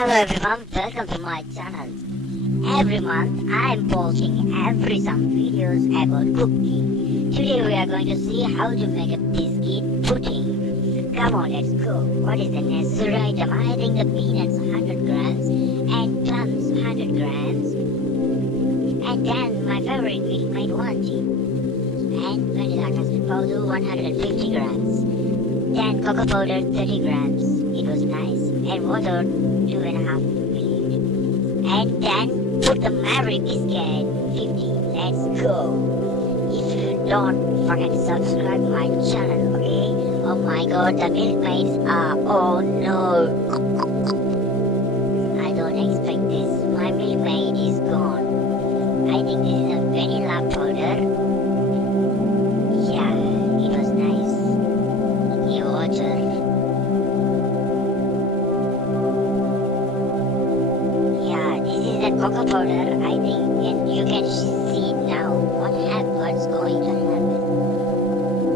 Hello everyone, welcome to my channel. Every month I am posting some videos about cooking. Today we are going to see how to make a biscuit pudding. Come on, let's go. What is the necessary item? I think the peanuts 100 grams and plums 100 grams. And then my favorite milk maid 1 tea. And vanilla custard powder 150 grams. Then cocoa powder 30 grams. It was nice. And water 2.5 milliliters. And then put the Mary biscuit 50. Let's go. If you don't forget to subscribe my channel, okay? Oh my god, the milkmaids are, oh no. I don't expect this. My milkmaid is gone. I think this is a vanilla powder. Yeah, it was nice. New water. Cocoa powder, I think, and you can see now what's going to happen.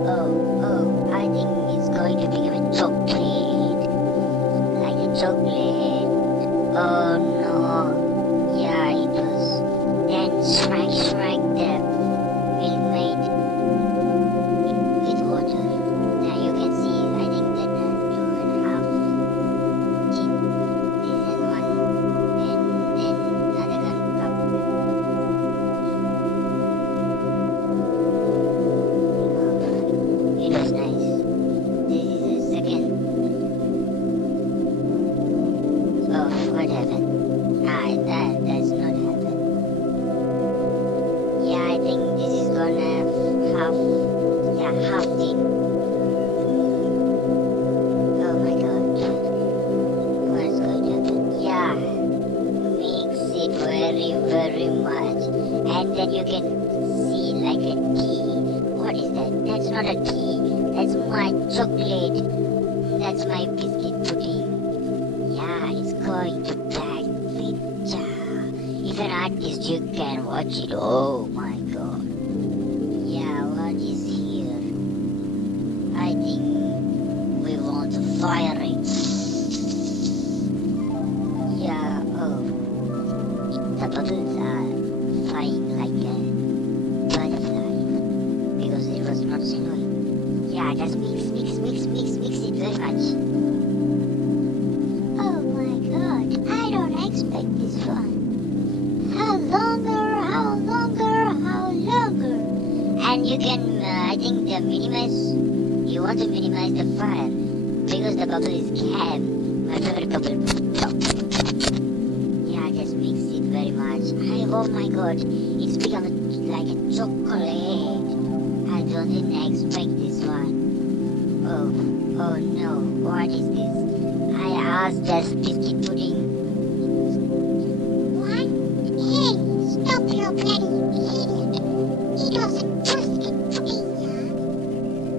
Oh, I think it's going to become a chocolate, like a chocolate. Oh no, yeah, it was. Then smack the milk maid with water. Now you can see, I think that 2.5 tin. This is one. What happened? That's not happened. Yeah, I think this is gonna half tin. Oh my god. What's going to happen? Yeah, mix it very much. And then you can see like a tea. What is that? That's not a tea. That's my chocolate. That's my biscuit pudding. Yeah, it's going to pack picture. If an artist, you can watch it. Oh my god. Yeah, what is here? I think we want to fire it. Yeah, oh. The bubbles are flying like a butterfly because it was not simmering. Yeah, just mix it very much. Expect this one. How longer? And you can, I think, you want to minimize the fire because the bubble is calm. My favorite bubble. Yeah, just mix it very much. Oh my god, it's become like a chocolate. I didn't expect this one. Oh no, what is this? I asked just biscuit pudding.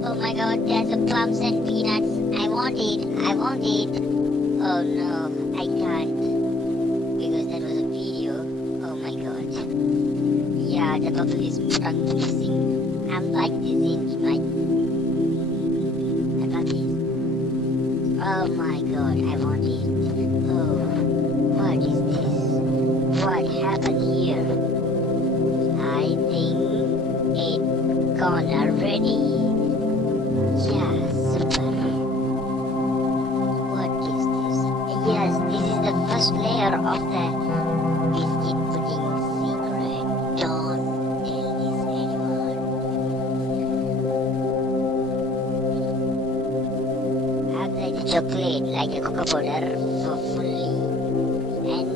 Oh my god, there's a plums and peanuts. I want it. Oh no, I can't. Because that was a video. Oh my god. Yeah, the bubble is missing. I'm like this in my puppies. Oh my god, I want it. Oh, what is this? What happened here? I think it's gone already. Yeah, super. What is this? Yes, this is the first layer of the biscuit pudding secret. Don't tell this anyone. Apply the chocolate like a cocoa powder for fully. And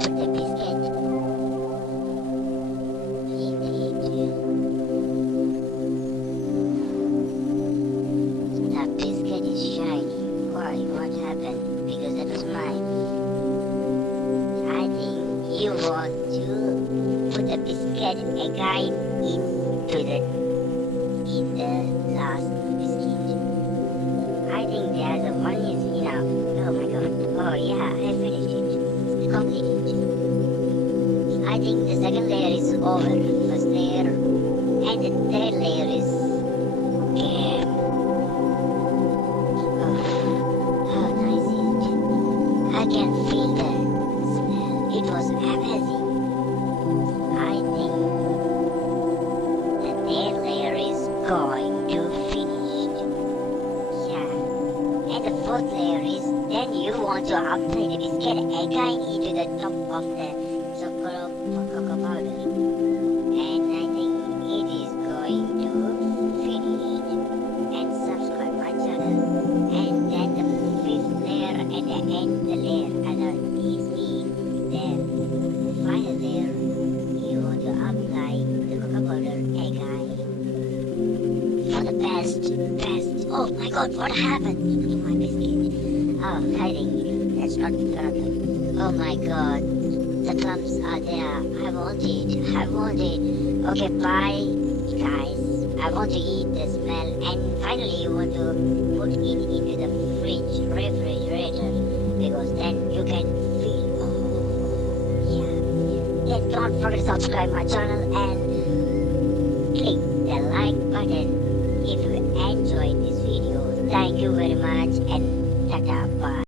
put the biscuit in it. The biscuit is shiny. Why? What happened? Because that was mine. I think you want to put the biscuit again in the last biscuit. I think there's a one is enough. Oh my god. Oh yeah, I finished it. Completed. I think the second layer is over. First layer and the third layer is okay. Oh nice. can feel the smell. It was amazing. I think the third layer is going to finish. Yeah. And the fourth layer is then you want to apply the biscuit again into the top of the cocoa powder. And I think it is going to finish. And subscribe my channel. And then the fifth layer at the end, the layer is the final layer. You want to apply the cocoa powder again for the best. Oh my god, what happened to my biscuit? Oh, I think that's not gonna. Oh my god, the plumps are there. I want it. Okay, bye guys. I want to eat the smell. And finally you want to put it into the refrigerator, because then you can feel, oh yeah. Then don't forget to subscribe my channel and click the like button if you enjoyed this video. Thank you very much and tata.